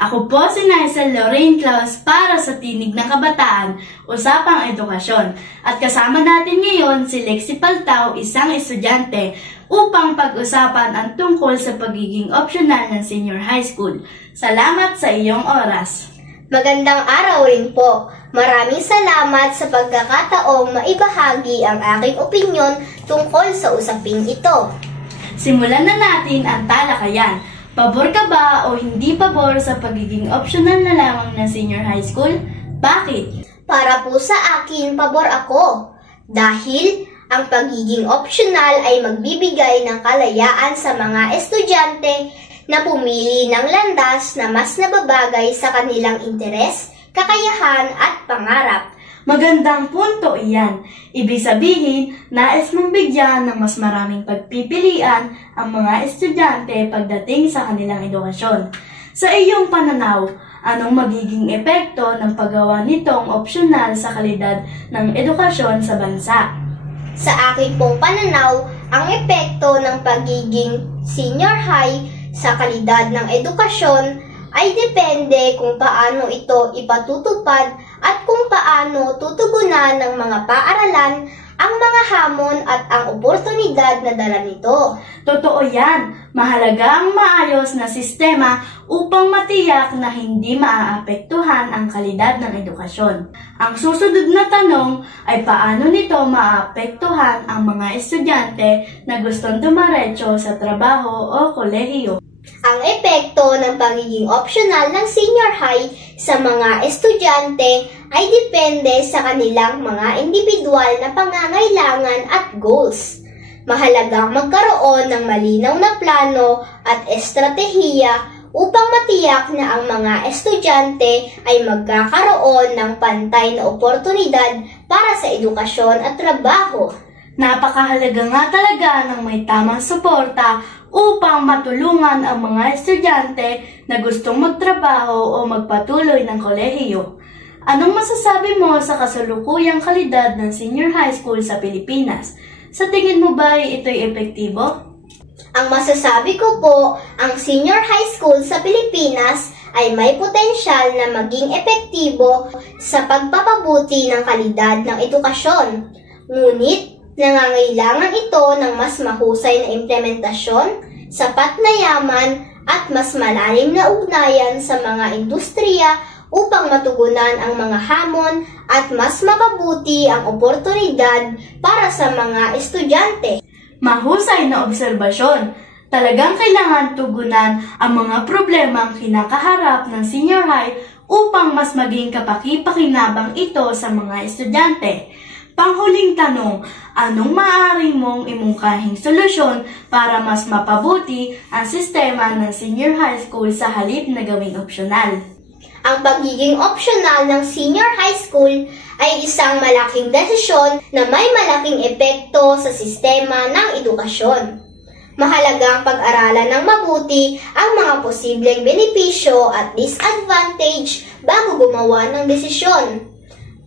Ako po si Naisel Lorraine Claus para sa Tinig ng Kabataan, Usapang Edukasyon. At kasama natin ngayon si Lexie Paltao, isang estudyante, upang pag-usapan ang tungkol sa pagiging optional ng senior high school. Salamat sa iyong oras. Magandang araw rin po. Maraming salamat sa pagkakataong maibahagi ang aking opinyon tungkol sa usaping ito. Simulan na natin ang talakayan. Pabor ka ba o hindi pabor sa pagiging optional na lamang ng senior high school? Bakit? Para po sa akin, pabor ako. Dahil ang pagiging optional ay magbibigay ng kalayaan sa mga estudyante na pumili ng landas na mas nababagay sa kanilang interes, kakayahan at pangarap. Magandang punto iyan. Ibig sabihin, nais mong bigyan ng mas maraming pagpipilian ang mga estudyante pagdating sa kanilang edukasyon. Sa iyong pananaw, anong magiging epekto ng paggawa nitong opsyonal sa kalidad ng edukasyon sa bansa? Sa aking pong pananaw, ang epekto ng pagiging senior high sa kalidad ng edukasyon ay depende kung paano ito ipatutupad at kung paano tutugunan ng mga paaralan ang mga hamon at ang oportunidad na dala nito. Totoo yan. Mahalaga ang maayos na sistema upang matiyak na hindi maaapektuhan ang kalidad ng edukasyon. Ang susunod na tanong ay paano nito maaapektuhan ang mga estudyante na gustong dumaretso sa trabaho o kolehiyo. Ang epekto ng pagiging optional ng senior high sa mga estudyante ay depende sa kanilang mga individual na pangangailangan at goals. Mahalagang magkaroon ng malinaw na plano at estratehiya upang matiyak na ang mga estudyante ay magkakaroon ng pantay na oportunidad para sa edukasyon at trabaho. Napakahalaga nga talaga ng may tamang suporta upang matulungan ang mga estudyante na gustong magtrabaho o magpatuloy ng kolehiyo. Anong masasabi mo sa kasalukuyang kalidad ng senior high school sa Pilipinas? Sa tingin mo ba ito'y epektibo? Ang masasabi ko po, ang senior high school sa Pilipinas ay may potensyal na maging epektibo sa pagpapabuti ng kalidad ng edukasyon. Ngunit, nangangailangan ito ng mas mahusay na implementasyon, sapat na yaman at mas malalim na ugnayan sa mga industriya upang matugunan ang mga hamon at mas mapabuti ang oportunidad para sa mga estudyante. Mahusay na obserbasyon. Talagang kailangan tugunan ang mga problemang kinakaharap ng senior high upang mas maging kapaki-pakinabang ito sa mga estudyante. Panghuling tanong, anong maaari mong imungkahing solusyon para mas mapabuti ang sistema ng senior high school sa halip na gawing opsyonal? Ang pagiging opsyonal ng senior high school ay isang malaking desisyon na may malaking epekto sa sistema ng edukasyon. Mahalagang pag-aralan ng mabuti ang mga posibleng benepisyo at disadvantage bago gumawa ng desisyon.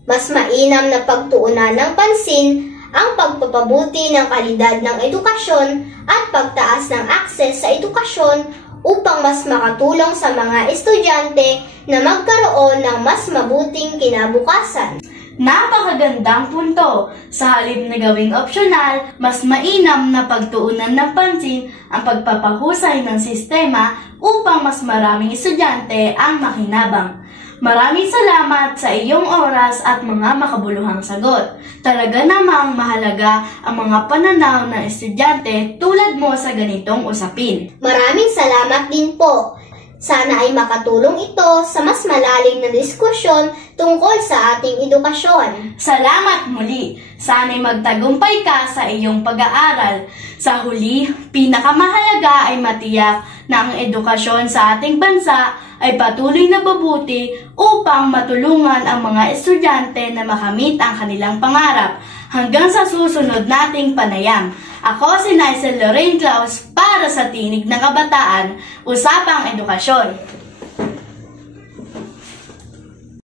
Mas mainam na pagtuunan ng pansin ang pagpapabuti ng kalidad ng edukasyon at pagtaas ng akses sa edukasyon upang mas makatulong sa mga estudyante na magkaroon ng mas mabuting kinabukasan. Napakagandang punto. Sa halip na gawing opsyonal, mas mainam na pagtuunan ng pansin ang pagpapahusay ng sistema upang mas maraming estudyante ang makinabang. Maraming salamat sa iyong oras at mga makabuluhang sagot. Talaga namang mahalaga ang mga pananaw ng estudyante tulad mo sa ganitong usapin. Maraming salamat din po. Sana ay makatulong ito sa mas malalim na diskusyon tungkol sa ating edukasyon. Salamat muli. Sana'y magtagumpay ka sa iyong pag-aaral. Sa huli, pinakamahalaga ay matiyak na ang edukasyon sa ating bansa ay patuloy na mabuti upang matulungan ang mga estudyante na makamit ang kanilang pangarap. Hanggang sa susunod nating panayam. Ako si Naisel Lorraine Claus para sa Tinig ng Kabataan, Usapang Edukasyon.